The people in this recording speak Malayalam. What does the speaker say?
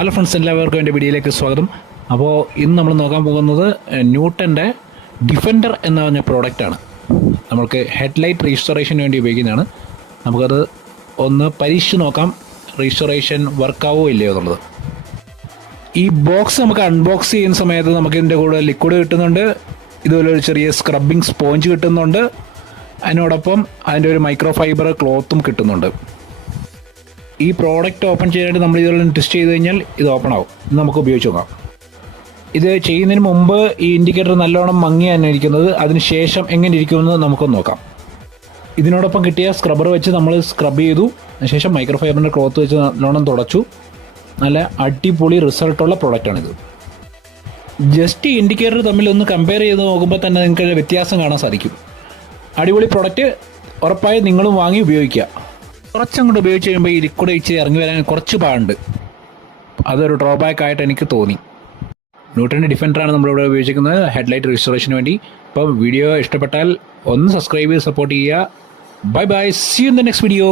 ഹലോ ഫ്രണ്ട്സ്, എല്ലാവർക്കും എൻ്റെ വീഡിയോയിലേക്ക് സ്വാഗതം. അപ്പോൾ ഇന്ന് നമ്മൾ നോക്കാൻ പോകുന്നത് ന്യൂട്ടൻ്റെ ഡിഫൻഡർ എന്ന പറഞ്ഞ പ്രോഡക്റ്റാണ്. നമുക്ക് ഹെഡ്ലൈറ്റ് റീസ്റ്റോറേഷന് വേണ്ടി ഉപയോഗിക്കുന്നതാണ്. നമുക്കത് ഒന്ന് പരീക്ഷിച്ച് നോക്കാം, റീസ്റ്റോറേഷൻ വർക്കാവോ ഇല്ലയോ എന്നുള്ളത്. ഈ ബോക്സ് നമുക്ക് അൺബോക്സ് ചെയ്യുന്ന സമയത്ത് നമുക്ക് ഇതിൻ്റെ കൂടെ ലിക്വിഡ് കിട്ടുന്നുണ്ട്, ഇതുപോലെ ഒരു ചെറിയ സ്ക്രബിങ് സ്പോഞ്ച് കിട്ടുന്നുണ്ട്, അതിനോടൊപ്പം അതിൻ്റെ ഒരു മൈക്രോ ഫൈബർ ക്ലോത്തും കിട്ടുന്നുണ്ട്. ഈ പ്രോഡക്റ്റ് ഓപ്പൺ ചെയ്യാനായിട്ട് നമ്മൾ ഇതുപോലെ ടെസ്റ്റ് ചെയ്ത് കഴിഞ്ഞാൽ ഇത് ഓപ്പൺ ആവും. ഇത് നമുക്ക് ഉപയോഗിച്ച് നോക്കാം. ഇത് ചെയ്യുന്നതിന് മുമ്പ് ഈ ഇൻഡിക്കേറ്റർ നല്ലോണം മങ്ങിയാണ് ഇരിക്കുന്നത്, അതിനുശേഷം എങ്ങനെ ഇരിക്കുമെന്ന് നമുക്കൊന്ന് നോക്കാം. ഇതിനോടൊപ്പം കിട്ടിയ സ്ക്രബ്ബർ വെച്ച് നമ്മൾ സ്ക്രബ് ചെയ്തു, അതിനുശേഷം മൈക്രോ ഫൈബറിൻ്റെ ക്ലോത്ത് വെച്ച് നല്ലോണം തുടച്ചു. നല്ല അടിപൊളി റിസൾട്ടുള്ള പ്രോഡക്റ്റാണിത്. ജസ്റ്റ് ഈ ഇൻഡിക്കേറ്റർ തമ്മിൽ ഒന്ന് കമ്പയർ ചെയ്ത് നോക്കുമ്പോൾ തന്നെ നിങ്ങൾക്ക് വ്യത്യാസം കാണാൻ സാധിക്കും. അടിപൊളി പ്രോഡക്റ്റ്, ഉറപ്പായും നിങ്ങളും വാങ്ങി ഉപയോഗിക്കുക. കുറച്ചങ്ങോട്ട് ഉപയോഗിച്ച് കഴിയുമ്പോൾ ഈ ലിക്വിഡ് ഇച്ചിരി ഇറങ്ങി വരാൻ കുറച്ച് പാടുണ്ട്, അതൊരു ഡ്രോബാക്ക് ആയിട്ട് എനിക്ക് തോന്നി. ന്യൂട്ടൻ്റെ ഡിഫൻഡറാണ് നമ്മളിവിടെ ഉപയോഗിച്ചിരിക്കുന്നത് ഹെഡ്ലൈറ്റ് റീസ്റ്റോറേഷന് വേണ്ടി. അപ്പോൾ വീഡിയോ ഇഷ്ടപ്പെട്ടാൽ ഒന്ന് സബ്സ്ക്രൈബ് ചെയ്ത് സപ്പോർട്ട് ചെയ്യുക. Bye bye, see you in the next video.